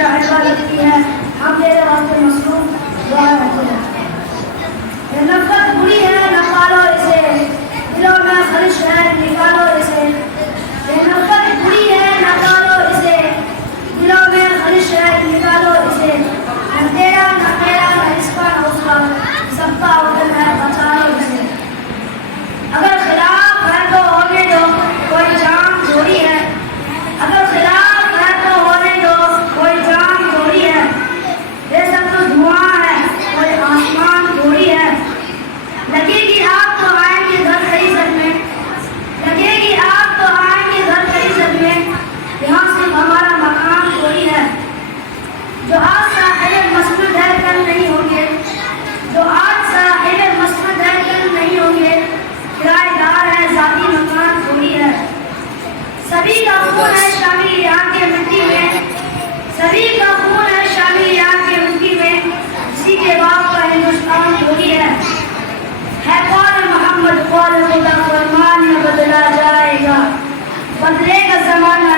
تیرا حلوہ لگتی ہے، ہم تیرے واسطے مصروف دعا رہتے ہیں۔ یہ نفرت بری ہے، نکالو اسے، دلوں میں خلش ہے، نکالو اسے۔ یہ نفرت بری ہے، نکالو اسے، دلوں میں خلش ہے، نکالو اسے۔ نہ تیرا نہ میرا نہ اس کا نہ اس کا، سب کا وطن ہے، بچاؤ اسے۔ اگر خلاف ہے تو ہونے دو، کوئی جان تھوڑی ہے۔ اگر خلاف ہے تو ہونے دو، کوئی جان تھوڑی ہے۔ یہ سب تو دھواں ہے، کوئی آسمان تھوڑی ہے۔ لگے گی آگ تو آئیں گے گھر کئی سب میں، لگے گی آگ تو آئیں گے گھر کئی سب میں، یہاں صرف ہمارا مکان تھوڑی ہے۔ جو آج صاحب مسجد ہے کل نہیں ہوں گے، جو آج صاحب مسجد ہے کل نہیں ہوں گے، کرایہ دار ہے ذاتی مکان تھوڑی ہے۔ سبھی کا خون ہے شامل یہاں کے مٹی میں، سبھی کا خون ہے شامل یہاں کے مٹی میں، کسی کے باپ کا ہندوستان تھوڑی ہے۔ ہے قول محمد قول خدا، فرمان میں بدلا جائے گا، بدلے گا زمانہ